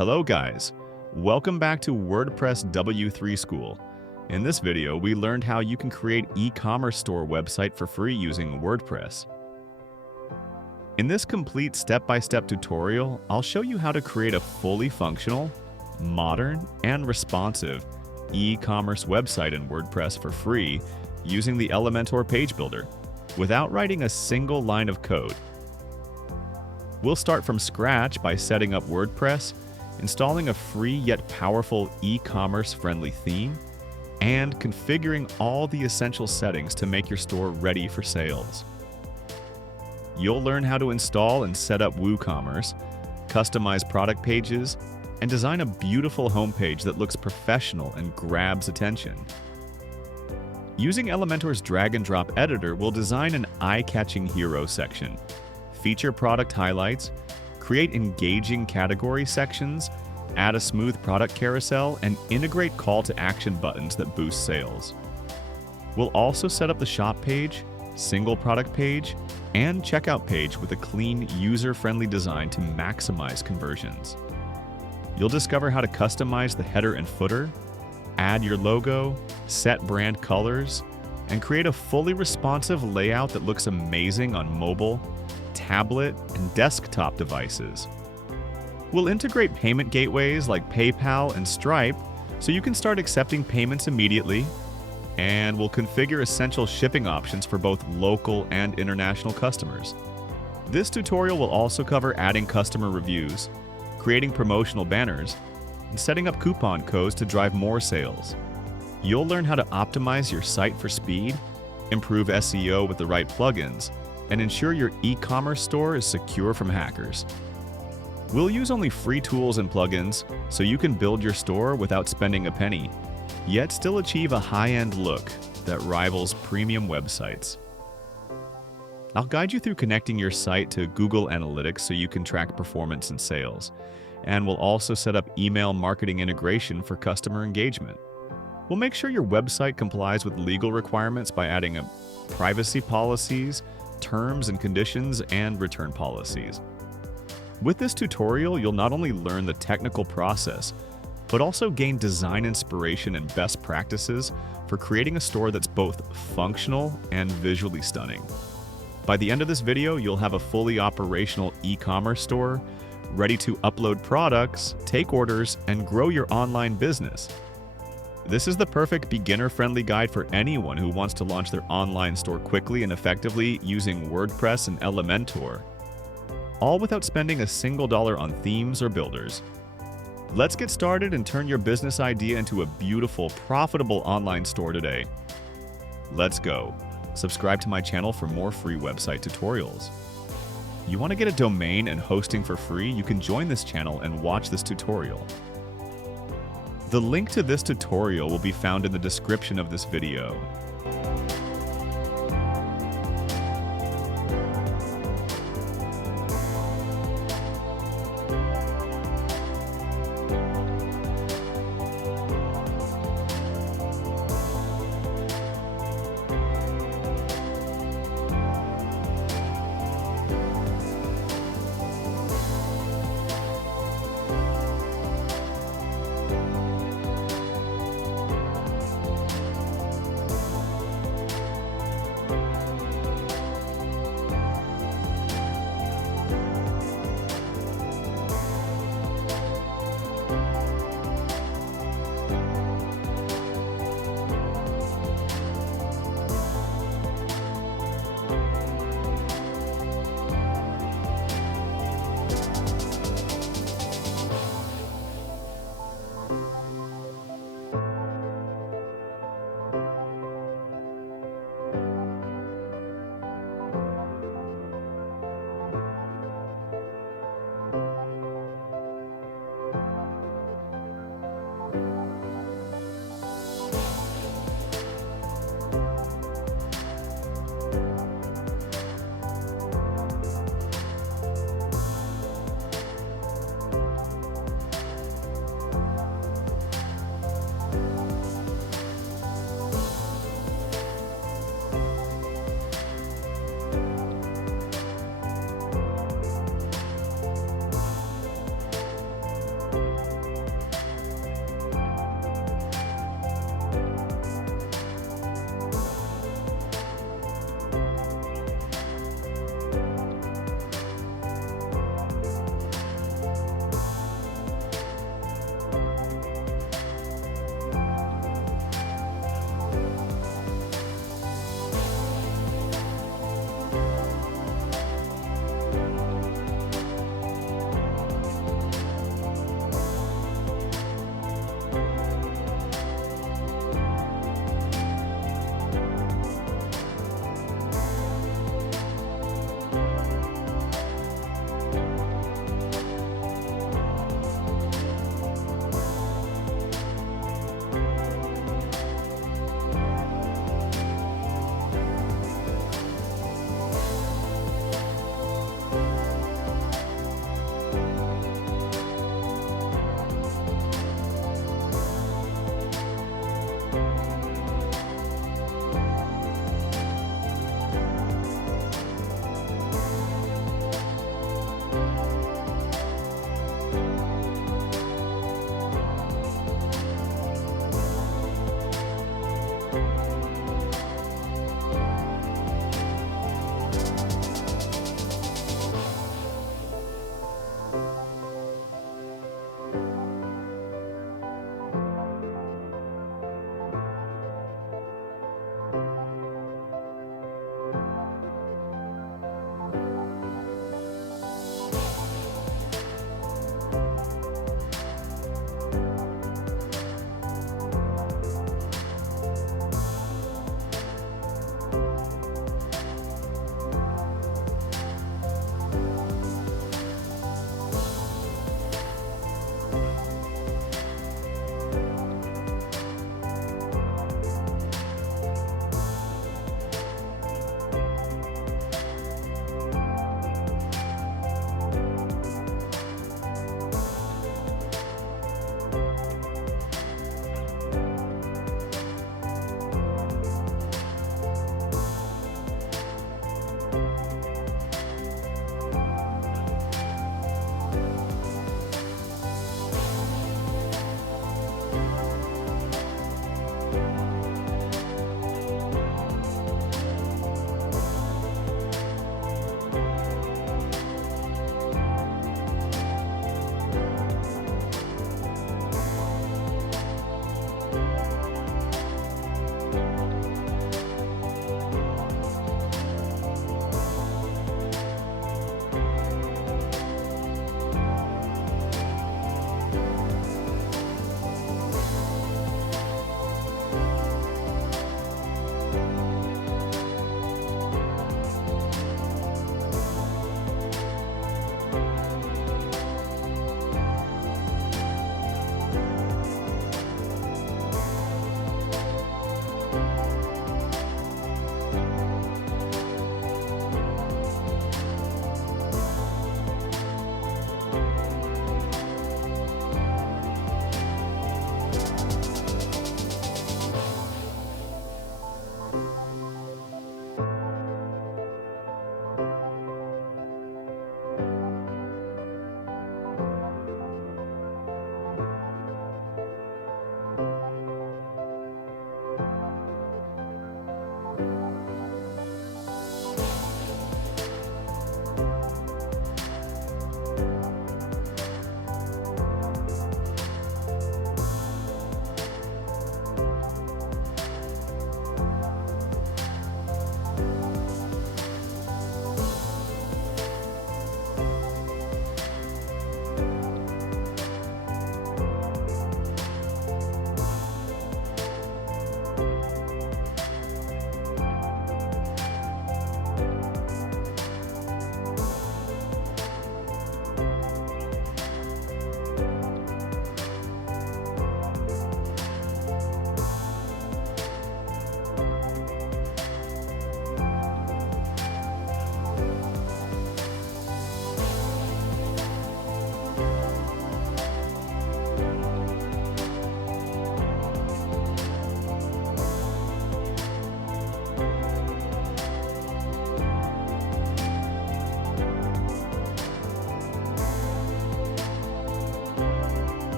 Hello guys, welcome back to WordPress W3 School. In this video, we learned how you can create e-commerce store website for free using WordPress. In this complete step-by-step tutorial, I'll show you how to create a fully functional, modern, and responsive e-commerce website in WordPress for free using the Elementor page builder without writing a single line of code. We'll start from scratch by setting up WordPress, installing a free yet powerful e-commerce friendly theme, and configuring all the essential settings to make your store ready for sales. You'll learn how to install and set up WooCommerce, customize product pages, and design a beautiful homepage that looks professional and grabs attention. Using Elementor's drag-and-drop editor, we'll design an eye-catching hero section, feature product highlights, create engaging category sections, add a smooth product carousel, and integrate call-to-action buttons that boost sales. We'll also set up the shop page, single product page, and checkout page with a clean, user-friendly design to maximize conversions. You'll discover how to customize the header and footer, add your logo, set brand colors, and create a fully responsive layout that looks amazing on mobile, tablet, and desktop devices. We'll integrate payment gateways like PayPal and Stripe so you can start accepting payments immediately, and we'll configure essential shipping options for both local and international customers. This tutorial will also cover adding customer reviews, creating promotional banners, and setting up coupon codes to drive more sales. You'll learn how to optimize your site for speed, improve SEO with the right plugins, and ensure your e-commerce store is secure from hackers. We'll use only free tools and plugins so you can build your store without spending a penny, yet still achieve a high-end look that rivals premium websites. I'll guide you through connecting your site to Google Analytics so you can track performance and sales, and we'll also set up email marketing integration for customer engagement. We'll make sure your website complies with legal requirements by adding privacy policies, terms and conditions, and return policies. With this tutorial, you'll not only learn the technical process, but also gain design inspiration and best practices for creating a store that's both functional and visually stunning. By the end of this video, you'll have a fully operational e-commerce store, ready to upload products, take orders, and grow your online business. This is the perfect beginner-friendly guide for anyone who wants to launch their online store quickly and effectively using WordPress and Elementor, all without spending a single dollar on themes or builders. Let's get started and turn your business idea into a beautiful, profitable online store today. Let's go. Subscribe to my channel for more free website tutorials. You want to get a domain and hosting for free? You can join this channel and watch this tutorial. The link to this tutorial will be found in the description of this video.